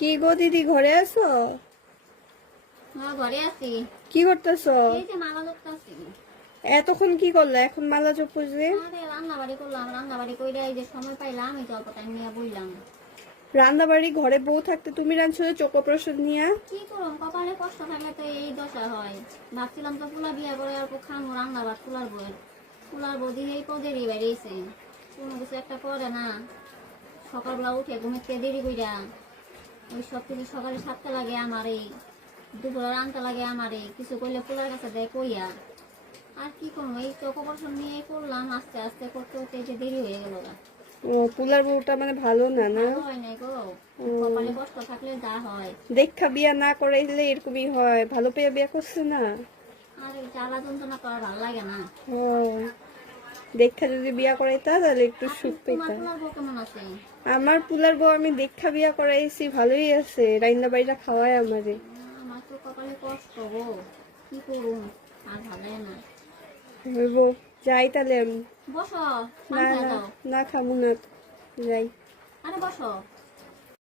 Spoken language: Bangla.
কি গো দিদি, ঘরে আছো? হ্যাঁ ঘরে আছি। কি করতেছো? এই যে মালা লটকাছি। এতক্ষণ কি করলে? এখন মালা চোপড় যে? আরে রান্না বাড়ি করলাম, রান্না বাড়ি কইরা এই যে সময় পাইলাম এই অল্প টাইম নিয়ে বইলাম। রান্না বাড়ি ঘরে বউ থাকতে তুমি রাঁধছো চোখ অপারেশন নিয়া? কি করুম, কপালে কষ্ট থাকলে তো এই দশা হয়। ভাবছিলাম তো পোলা বিয়া করে অল্প খামো রান্না বাদ পোলার বৌদি এই পদেরই বেরিয়েছে, কোনো কিছু একটা করে না। সকালবেলা উঠে ঘুমের থেকে দেরি কইরা ওই সব কিছু সকালে সারতে লাগে আমারে, দুপুরে রান্না লাগে আমারে, কিছু করলে পোলার কাছে দেয় কইয়া। আর কি করবো, এই চোখ অপারেশন নিয়ে করলাম, আস্তে আস্তে করতে করতে এই যে দেরি হয়ে গেল। ও, পুলার বউটা মানে ভালো না না? ভালো হয় নাই গো, কপালে কষ্ট থাকলে যা হয়। দেখা বিয়া না করাইলে এরকমই হয়। ভালো পেয়ে বিয়া করছে না? আর এই জ্বালা যন্ত্রণা করা ভালো লাগে না। ও, দেখা যদি বিয়া করাইতা তাহলে একটু সুখ তোমার পেতা। তোমার বউ কেমন আছে? আমার পুলার বউ আমি দেখা বিয়া করাইছি, ভালোই আছে। রান্না বাড়িটা খাওয়ায় আমারে। আমার তো কপালে কষ্ট গো, কি করুম, আর ভালো লাগে না। হইব, যাই তাহলে আমি। বসো, না পান খাই না দাও। না, খাবো না, যাই। আরে বসো।